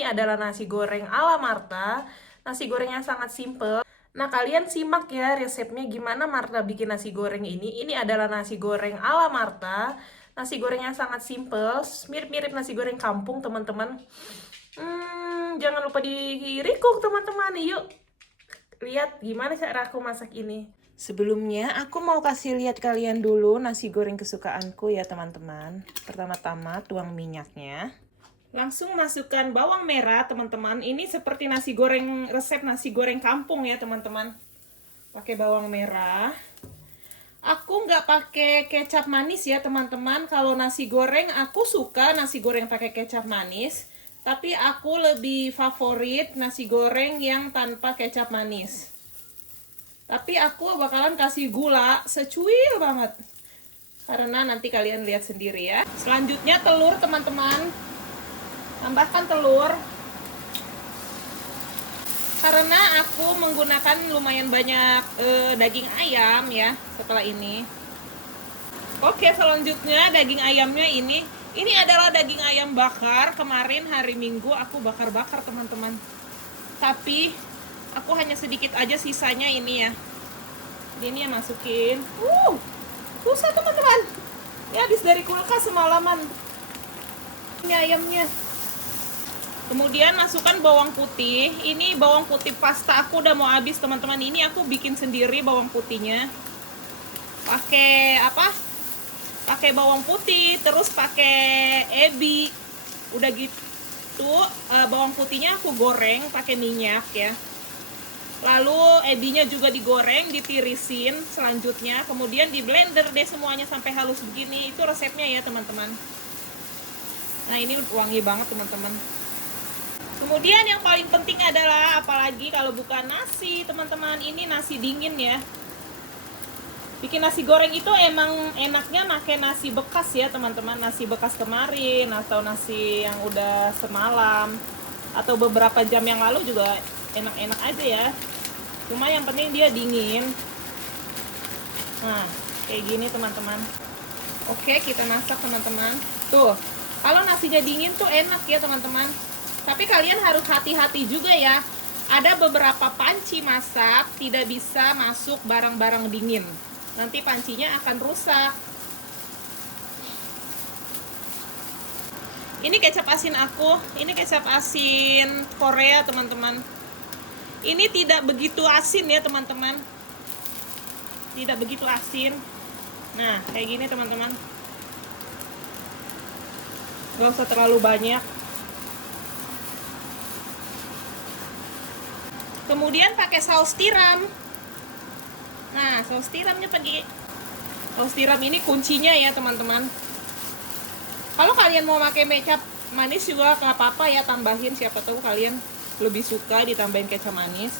Ini adalah nasi goreng ala Marta. Nasi gorengnya sangat simple. Nah, kalian simak ya resepnya gimana Marta bikin nasi goreng ini. Ini adalah nasi goreng ala Marta. Nasi gorengnya sangat simple, mirip-mirip nasi goreng kampung, teman-teman. Jangan lupa di recook, teman-teman. Yuk, lihat gimana cara aku masak ini. Sebelumnya, aku mau kasih lihat kalian dulu nasi goreng kesukaanku ya, teman-teman. Pertama-tama, tuang minyaknya. Langsung masukkan bawang merah, teman-teman. Ini seperti nasi goreng, resep nasi goreng kampung ya, teman-teman. Pakai bawang merah. Aku nggak pakai kecap manis ya, teman-teman. Kalau nasi goreng, aku suka nasi goreng pakai kecap manis. Tapi aku lebih favorit nasi goreng yang tanpa kecap manis. Tapi aku bakalan kasih gula secuil banget. Karena nanti kalian lihat sendiri ya. Selanjutnya telur, teman-teman. Tambahkan telur. Karena aku menggunakan lumayan banyak daging ayam ya setelah ini. Oke, selanjutnya daging ayamnya ini adalah daging ayam bakar. Kemarin hari Minggu aku bakar-bakar, teman-teman. Tapi aku hanya sedikit aja sisanya ini ya. Ini yang masukin. Susah, teman-teman. Ya habis dari kulkas semalaman. Ini ayamnya. Kemudian masukkan bawang putih. Ini bawang putih pasta aku udah mau habis, teman-teman. Ini aku bikin sendiri bawang putihnya. Pakai apa? Pakai bawang putih, terus pakai ebi. Udah gitu, bawang putihnya aku goreng pakai minyak ya. Lalu ebinya juga digoreng, ditirisin selanjutnya. Kemudian di blender deh semuanya sampai halus begini. Itu resepnya ya, teman-teman. Nah, ini wangi banget, teman-teman. Kemudian yang paling penting adalah, apalagi kalau bukan nasi, teman-teman, ini nasi dingin ya. Bikin nasi goreng itu emang enaknya pakai nasi bekas ya, teman-teman. Nasi bekas kemarin atau nasi yang udah semalam atau beberapa jam yang lalu juga enak-enak aja ya. Cuma yang penting dia dingin. Nah, kayak gini, teman-teman. Oke, kita masak, teman-teman. Tuh, kalau nasinya dingin tuh enak ya, teman-teman. Tapi kalian harus hati-hati juga ya. Ada beberapa panci masak tidak bisa masuk barang-barang dingin. Nanti pancinya akan rusak. Ini kecap asin aku. Ini kecap asin Korea, teman-teman. Ini tidak begitu asin ya, teman-teman. Tidak begitu asin. Nah, kayak gini, teman-teman. Gak usah terlalu banyak. Kemudian pakai saus tiram. Nah, saus tiramnya pakai. Saus tiram ini kuncinya ya, teman-teman. Kalau kalian mau pakai kecap manis juga gak apa-apa ya, tambahin. Siapa tahu kalian lebih suka ditambahin kecap manis.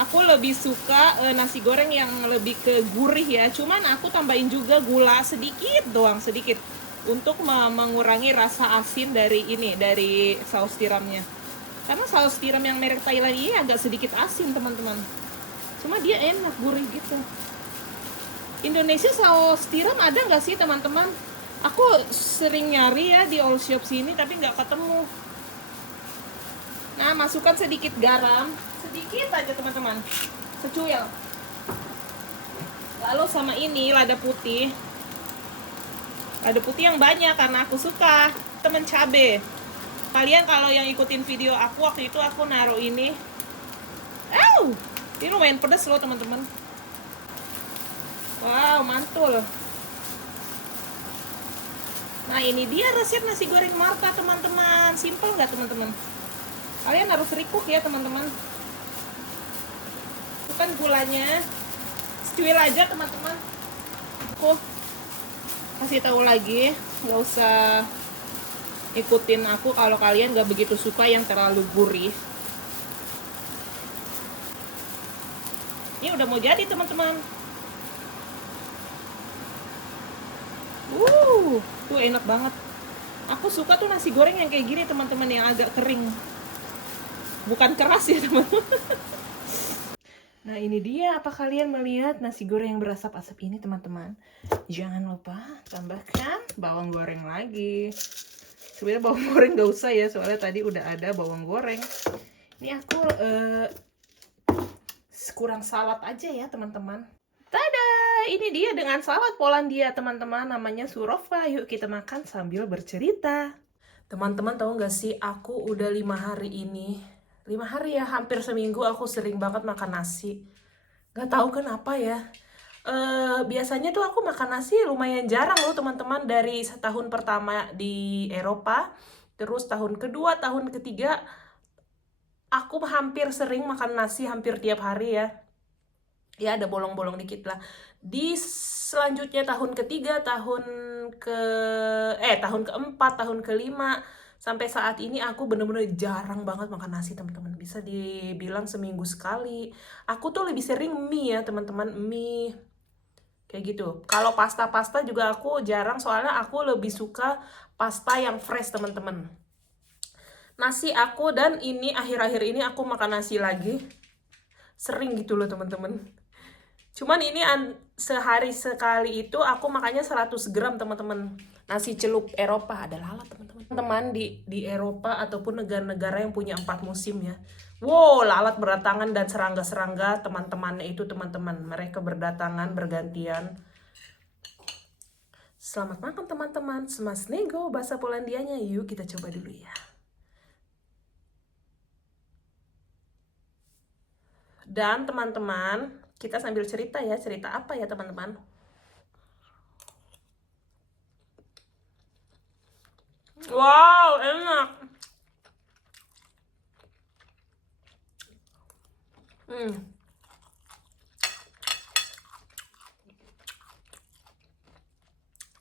Aku lebih suka nasi goreng yang lebih ke gurih ya. Cuman aku tambahin juga gula sedikit doang, sedikit. Untuk mengurangi rasa asin dari saus tiramnya. Karena saus tiram yang merek Thailand ini agak sedikit asin, teman-teman. Cuma dia enak, gurih gitu. Indonesia saus tiram ada nggak sih, teman-teman? Aku sering nyari ya di all shop sini, tapi nggak ketemu. Nah, masukkan sedikit garam. Sedikit aja, teman-teman. Secuil. Lalu sama ini, lada putih. Lada putih yang banyak, karena aku suka. Temen cabe. Kalian kalau yang ikutin video aku waktu itu, aku naruh ini. Ini lumayan pedas loh, teman-teman. Wow, mantul. Nah, ini dia resep nasi goreng Marta, teman-teman. Simple nggak, teman-teman? Kalian harus recook ya, teman-teman. Bukan gulanya. Secuil aja, teman-teman. Aku kasih tahu lagi, nggak usah ikutin aku kalau kalian gak begitu suka yang terlalu gurih. Ini udah mau jadi, teman-teman. Tuh enak banget. Aku suka tuh nasi goreng yang kayak gini, teman-teman, yang agak kering. Bukan keras ya, teman-teman. Nah, ini dia. Apa kalian melihat nasi goreng yang berasap-asap ini, teman-teman? Jangan lupa tambahkan bawang goreng lagi. Sebenarnya bawang goreng nggak usah ya, soalnya tadi udah ada bawang goreng. Ini aku kurang salad aja ya teman-teman. Tada, ini dia dengan salad Polandia teman-teman, namanya surova. Yuk kita makan sambil bercerita. Teman-teman tahu nggak sih, aku udah 5 hari ini, 5 hari ya, hampir seminggu aku sering banget makan nasi. Nggak tahu kenapa ya. Biasanya tuh aku makan nasi lumayan jarang loh teman-teman, dari setahun pertama di Eropa, terus tahun kedua, tahun ketiga, aku hampir sering makan nasi hampir tiap hari ya. Ya ada bolong-bolong dikit lah. Di selanjutnya tahun ketiga, tahun keempat, tahun kelima, sampai saat ini aku bener-bener jarang banget makan nasi teman-teman. Bisa dibilang seminggu sekali. Aku tuh lebih sering mie ya teman-teman, mie kayak gitu. Kalau pasta-pasta juga aku jarang, soalnya aku lebih suka pasta yang fresh teman-teman. Nasi aku, dan ini akhir-akhir ini aku makan nasi lagi. Sering gitu loh teman-teman. Cuman ini sehari sekali itu aku makannya 100 gram teman-teman. Nasi celup Eropa, ada lalat teman-teman. Teman di Eropa ataupun negara-negara yang punya 4 musim ya. Wow, lalat berdatangan dan serangga-serangga teman-temannya itu teman-teman. Mereka berdatangan bergantian. Selamat makan teman-teman. Smacznego bahasa Polandianya. Yuk kita coba dulu ya. Dan teman-teman, kita sambil cerita ya. Cerita apa ya teman-teman? Wow, enak.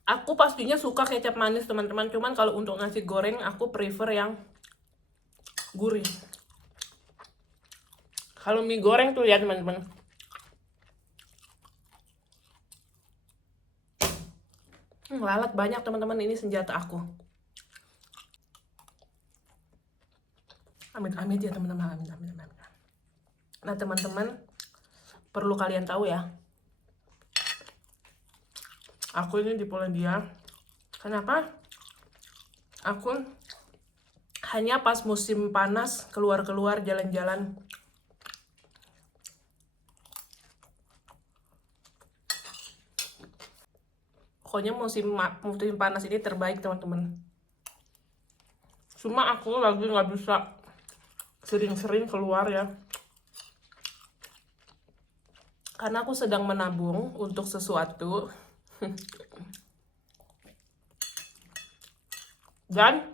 Aku pastinya suka kecap manis teman-teman. Cuman kalau untuk nasi goreng aku prefer yang gurih. Kalau mie goreng tuh ya teman-teman, lalat banyak teman-teman, ini senjata aku. Amit-amit ya teman-teman, amit-amit. Nah teman-teman, perlu kalian tahu ya, aku ini di Polandia. Kenapa? Aku hanya pas musim panas keluar-keluar jalan-jalan. Pokoknya musim panas ini terbaik teman-teman. Cuma aku lagi nggak bisa sering-sering keluar ya, karena aku sedang menabung untuk sesuatu. Dan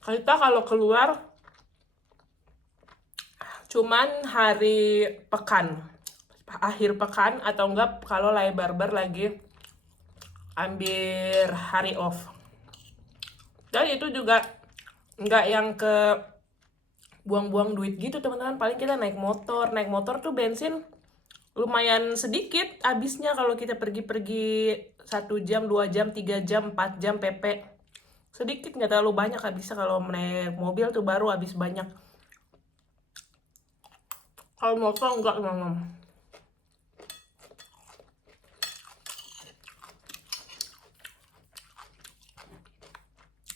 kita kalau keluar cuman hari pekan, akhir pekan, atau enggak kalau barbar lagi ambil hari off. Dan itu juga enggak yang ke buang-buang duit gitu teman-teman. Paling kita naik motor tuh bensin lumayan sedikit habisnya kalau kita pergi-pergi 1 jam, 2 jam, 3 jam, 4 jam PP. Sedikit, nggak terlalu banyak habisnya. Kalau naik mobil tuh baru habis banyak. Kalau motor enggak teman-teman.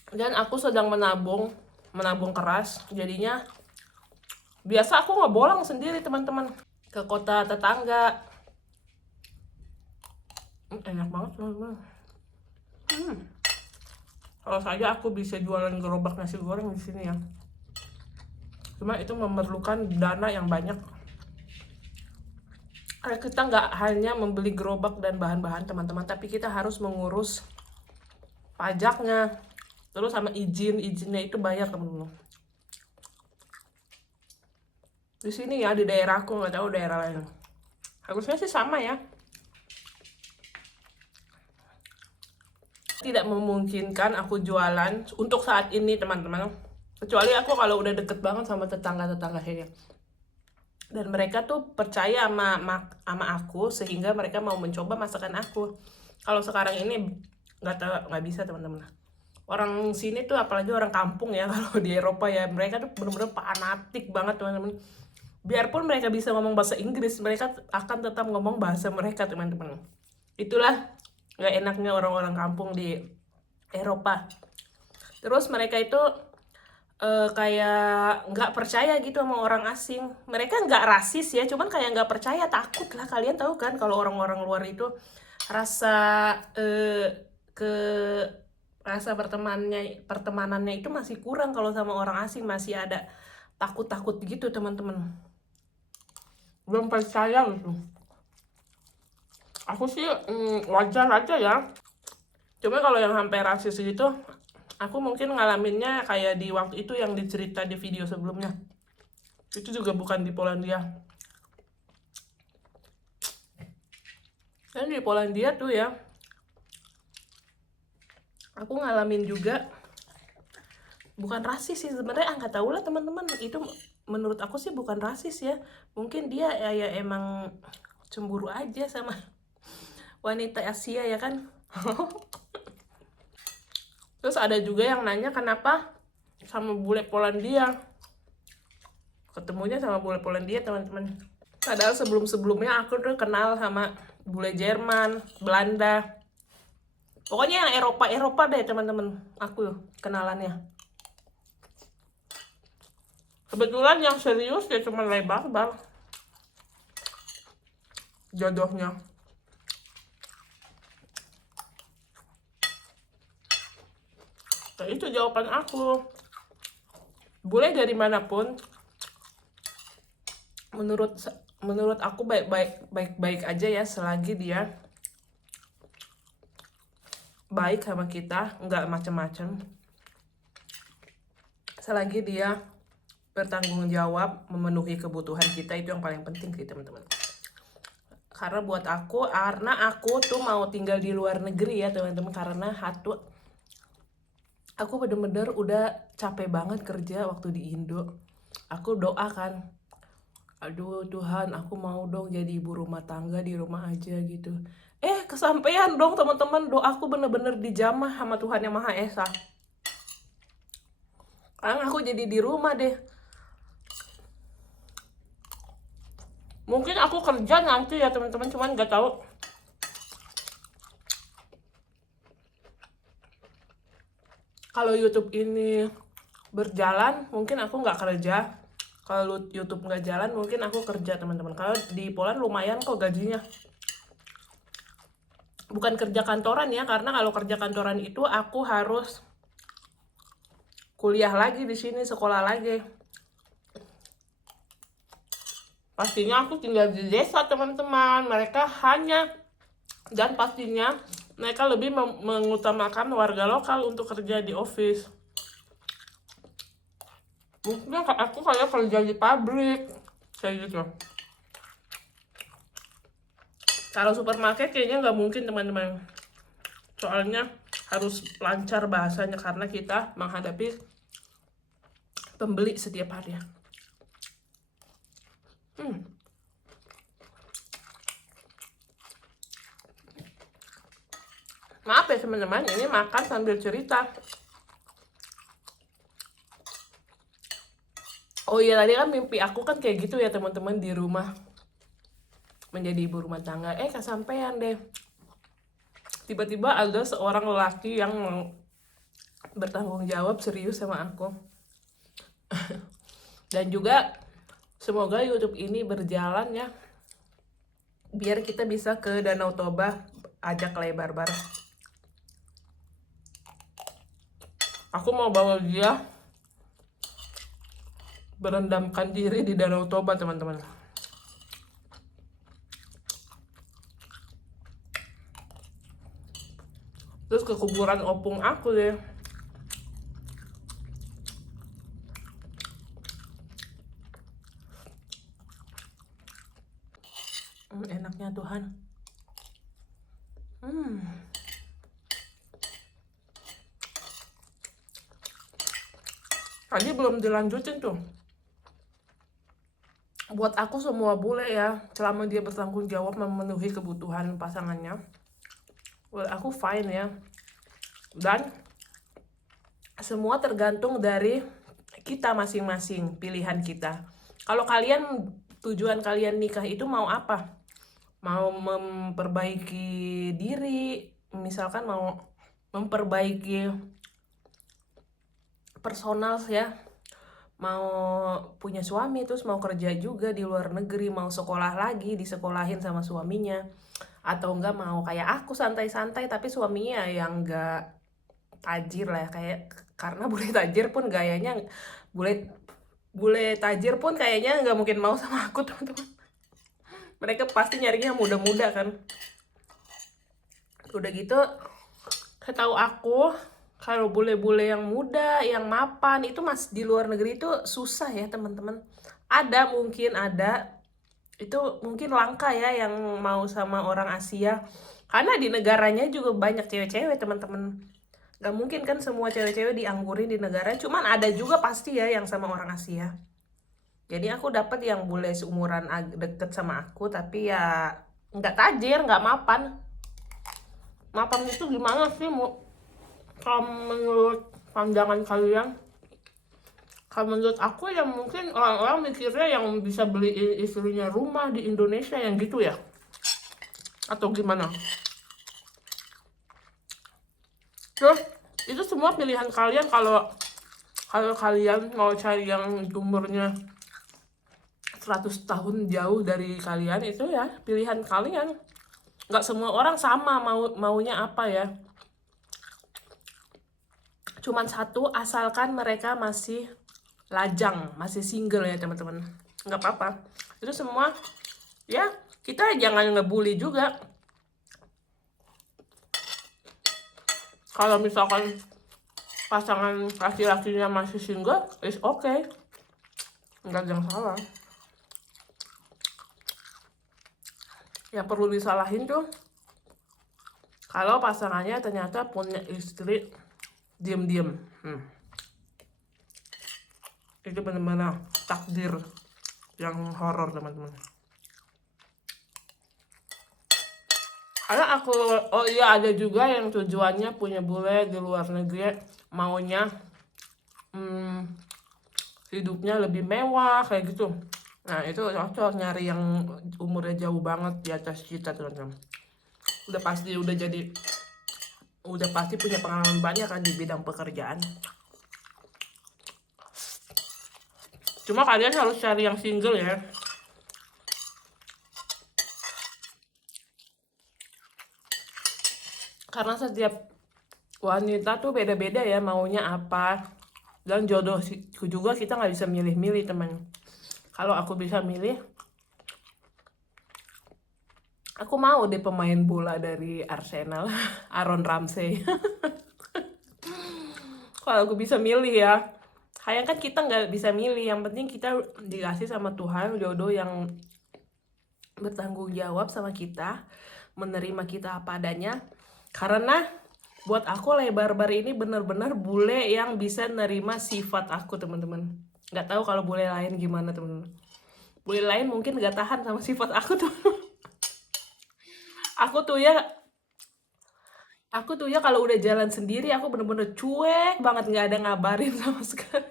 Dan aku sedang menabung keras, jadinya biasa aku nggak bolang sendiri teman-teman ke kota tetangga. Enak banget teman-teman. Kalau saja aku bisa jualan gerobak nasi goreng di sini ya. Cuma itu memerlukan dana yang banyak. Karena kita nggak hanya membeli gerobak dan bahan-bahan teman-teman, tapi kita harus mengurus pajaknya, terus sama izinnya itu bayar teman-teman. Di sini ya, di daerahku, nggak tahu daerah lain. Harusnya sih sama ya. Tidak memungkinkan aku jualan untuk saat ini teman-teman, kecuali aku kalau udah deket banget sama tetangga-tetangga sini dan mereka tuh percaya sama aku sehingga mereka mau mencoba masakan aku. Kalau sekarang ini nggak bisa teman-teman. Orang sini tuh, apalagi orang kampung ya, kalau di Eropa ya, mereka tuh bener-bener fanatik banget teman-teman. Biarpun mereka bisa ngomong bahasa Inggris, mereka akan tetap ngomong bahasa mereka teman-teman. Itulah nggak enaknya orang-orang kampung di Eropa. Terus mereka itu kayak nggak percaya gitu sama orang asing. Mereka nggak rasis ya, cuman kayak nggak percaya, takut lah. Kalian tahu kan kalau orang-orang luar itu rasa ke rasa pertemanannya itu masih kurang kalau sama orang asing, masih ada takut-takut gitu teman-teman. Belum percaya gitu. Aku sih wajar aja ya. Cuma kalau yang sampai rasis gitu, aku mungkin ngalaminnya kayak di waktu itu yang dicerita di video sebelumnya. Itu juga bukan di Polandia. Dan di Polandia tuh ya, aku ngalamin juga bukan rasis sih sebenarnya, nggak tahu lah teman-teman, itu menurut aku sih bukan rasis ya, mungkin dia ya emang cemburu aja sama wanita Asia ya kan. Terus ada juga yang nanya kenapa sama bule Polandia, ketemunya sama bule Polandia teman-teman. Padahal sebelum-sebelumnya aku tuh kenal sama bule Jerman, Belanda, pokoknya yang Eropa deh teman-teman, aku kenalannya. Kebetulan yang serius ya cuma lebar jodohnya. Nah, itu jawaban aku. Boleh dari manapun, menurut aku baik aja ya, selagi dia baik sama kita, nggak macem-macem. Selagi dia bertanggung jawab memenuhi kebutuhan kita, itu yang paling penting sih teman-teman. Karena buat aku, karena aku tuh mau tinggal di luar negeri ya teman-teman, karena aku bener-bener udah capek banget kerja waktu di Indo. Aku doakan, aduh Tuhan, aku mau dong jadi ibu rumah tangga di rumah aja gitu. Kesampaian dong teman-teman, doaku bener-bener dijamah sama Tuhan Yang Maha Esa. Sekarang aku jadi di rumah deh. Mungkin aku kerja nanti ya teman-teman, cuman nggak tahu. Kalau YouTube ini berjalan, mungkin aku nggak kerja. Kalau YouTube nggak jalan, mungkin aku kerja teman-teman. Kalau di Poland lumayan kok gajinya. Bukan kerja kantoran ya, karena kalau kerja kantoran itu aku harus kuliah lagi di sini, sekolah lagi. Pastinya aku tinggal di desa teman-teman. Dan pastinya mereka lebih mengutamakan warga lokal untuk kerja di office. Mungkin aku kayak kerja di pabrik kayak gitu. Kalau supermarket kayaknya nggak mungkin teman-teman, soalnya harus lancar bahasanya karena kita menghadapi pembeli setiap hari. Maaf ya teman-teman, ini makan sambil cerita. Oh iya, tadi kan mimpi aku kan kayak gitu ya teman-teman, di rumah menjadi ibu rumah tangga. Kesampaian deh. Tiba-tiba ada seorang lelaki yang bertanggung jawab serius sama aku. Dan juga semoga YouTube ini berjalan ya, biar kita bisa ke Danau Toba ajak lebar-bar. Aku mau bawa dia berendamkan diri di Danau Toba teman-teman. Terus ke kuburan opung aku deh. Enaknya Tuhan. Tadi belum dilanjutin tuh. Buat aku semua bule ya, selama dia bertanggung jawab memenuhi kebutuhan pasangannya, buat aku fine ya. Dan semua tergantung dari kita masing-masing, pilihan kita. Kalau kalian, tujuan kalian nikah itu mau apa? Mau memperbaiki diri, misalkan mau memperbaiki personal ya, mau punya suami terus mau kerja juga di luar negeri, mau sekolah lagi disekolahin sama suaminya, atau enggak mau kayak aku santai-santai tapi suaminya yang enggak tajir lah ya, kayak karena bule tajir pun gayanya bule bule tajir pun kayaknya nggak mungkin mau sama aku teman-teman. Mereka pasti nyarinya muda-muda kan. Udah gitu, setahu aku kalau bule-bule yang muda, yang mapan itu mas di luar negeri itu susah ya teman-teman. Ada mungkin ada, itu mungkin langka ya yang mau sama orang Asia. Karena di negaranya juga banyak cewek-cewek teman-teman. Gak mungkin kan semua cewek-cewek dianggurin di negara. Cuman ada juga pasti ya yang sama orang Asia. Jadi aku dapat yang bule seumuran deket sama aku, tapi ya nggak tajir, nggak mapan. Mapan itu gimana sih kalau menurut pandangan kalian? Kalau menurut aku yang mungkin orang-orang mikirnya yang bisa beli istrinya rumah di Indonesia yang gitu ya? Atau gimana? Terus itu semua pilihan kalian. Kalau kalau kalian mau cari yang umurnya 100 tahun jauh dari kalian, itu ya pilihan kalian. Nggak semua orang sama maunya apa ya. Cuman satu, asalkan mereka masih lajang, masih single ya teman-teman. Nggak apa-apa. Itu semua ya, kita jangan ngebully juga. Kalau misalkan pasangan laki-lakinya masih single, is okay. Nggak ada yang salah. Yang perlu disalahin tuh kalau pasangannya ternyata punya istri diem-diem. Itu benar-benar takdir yang horor teman-teman. Karena aku, oh iya ada juga yang tujuannya punya bule di luar negeri, maunya hidupnya lebih mewah kayak gitu. Nah itu cocok nyari yang umurnya jauh banget di atas kita teman-teman. Udah pasti punya pengalaman banyak kan di bidang pekerjaan. Cuma kalian harus cari yang single ya. Karena setiap wanita tuh beda-beda ya maunya apa. Dan jodoh juga kita nggak bisa milih-milih teman. Kalau aku bisa milih, aku mau deh pemain bola dari Arsenal, Aaron Ramsey. Kalau aku bisa milih ya. Kayak kan kita nggak bisa milih, yang penting kita dikasih sama Tuhan jodoh yang bertanggung jawab sama kita, menerima kita apa adanya. Karena buat aku lebar-bar ini bener-bener bule yang bisa nerima sifat aku teman-teman. Nggak tahu kalau bule lain gimana teman-teman. Bule lain mungkin nggak tahan sama sifat aku tuh. aku tuh ya kalau udah jalan sendiri aku bener-bener cuek banget, nggak ada ngabarin sama sekali.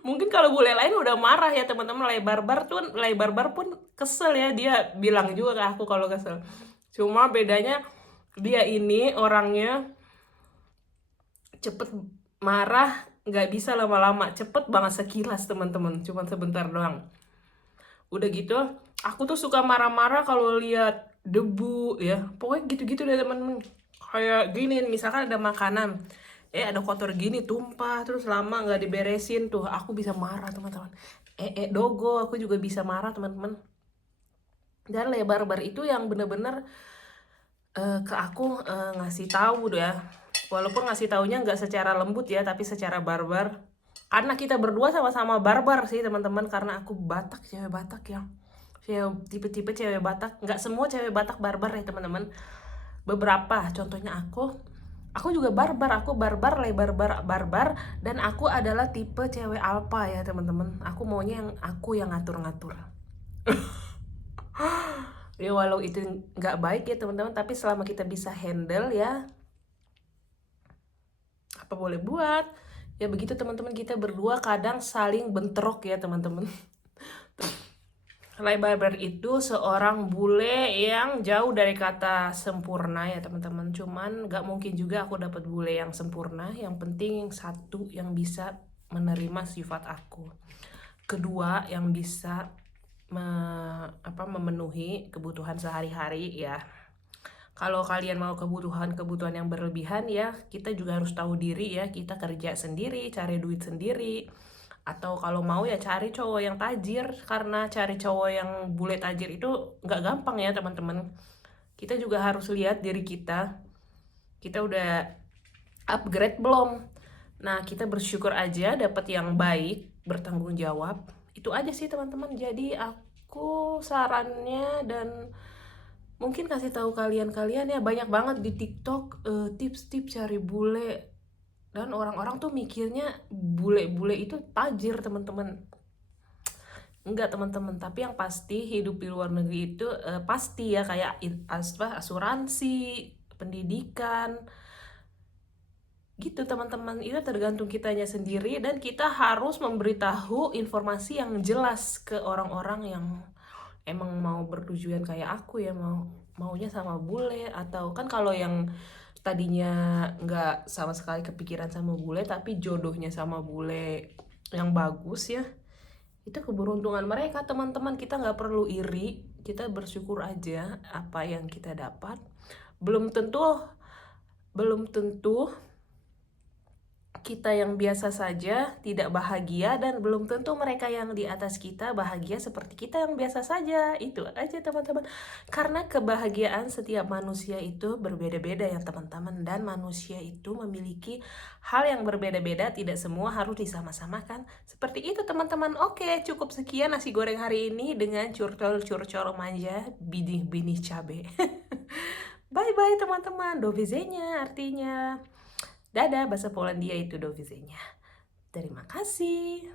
Mungkin kalau bule lain udah marah ya teman-teman. Lebar-bar pun kesel ya, dia bilang juga ke aku kalau kesel. Cuma bedanya dia ini orangnya cepet marah, nggak bisa lama-lama, cepet banget sekilas teman-teman, cuma sebentar doang. Udah gitu aku tuh suka marah-marah kalau lihat debu ya, pokoknya gitu-gitu deh teman-teman. Kayak gini misalkan ada makanan ada kotor gini tumpah terus lama nggak diberesin tuh, aku bisa marah teman-teman. Dogo aku juga bisa marah teman-teman. Dan lebar-bar itu yang bener-bener ke aku ngasih tahu ya, walaupun ngasih taunya nggak secara lembut ya tapi secara barbar. Karena kita berdua sama-sama barbar sih teman-teman, karena aku Batak, cewek Batak ya, tipe-tipe cewek Batak. Nggak semua cewek Batak barbar ya teman-teman, beberapa. Contohnya aku juga barbar, aku barbar, barbar, dan aku adalah tipe cewek alpha ya teman-teman. Aku maunya yang ngatur-ngatur. Ya walau itu nggak baik ya teman-teman, tapi selama kita bisa handle ya apa boleh buat. Ya begitu teman-teman, kita berdua kadang saling bentrok ya teman-teman. Barber itu seorang bule yang jauh dari kata sempurna ya teman-teman. Cuman gak mungkin juga aku dapat bule yang sempurna. Yang penting satu yang bisa menerima sifat aku. Kedua yang bisa memenuhi kebutuhan sehari-hari ya. Kalau kalian mau kebutuhan yang berlebihan ya, kita juga harus tahu diri ya, kita kerja sendiri, cari duit sendiri. Atau kalau mau ya cari cowok yang tajir, karena cari cowok yang bule tajir itu nggak gampang ya teman-teman. Kita juga harus lihat diri kita udah upgrade belum. Nah, kita bersyukur aja dapat yang baik, bertanggung jawab. Itu aja sih teman-teman. Jadi aku sarannya dan mungkin kasih tahu kalian ya, banyak banget di TikTok tips-tips cari bule, dan orang-orang tuh mikirnya bule-bule itu tajir teman-teman. Enggak teman-teman, tapi yang pasti hidup di luar negeri itu pasti ya, kayak asuransi, pendidikan gitu teman-teman. Itu tergantung kitanya sendiri, dan kita harus memberitahu informasi yang jelas ke orang-orang yang emang mau bertujuan kayak aku ya, maunya sama bule. Atau kan kalau yang tadinya nggak sama sekali kepikiran sama bule tapi jodohnya sama bule yang bagus ya, itu keberuntungan mereka teman-teman. Kita nggak perlu iri, kita bersyukur aja apa yang kita dapat. Belum tentu kita yang biasa saja tidak bahagia, dan belum tentu mereka yang di atas kita bahagia seperti kita yang biasa saja. Itu aja teman-teman. Karena kebahagiaan setiap manusia itu berbeda-beda ya teman-teman, dan manusia itu memiliki hal yang berbeda-beda, tidak semua harus disama-samakan. Seperti itu teman-teman. Oke, cukup sekian nasi goreng hari ini dengan curcol manja binih-binih cabe. Bye-bye teman-teman. Do widzenia artinya dadah, bahasa Polandia itu do widzenia. Terima kasih.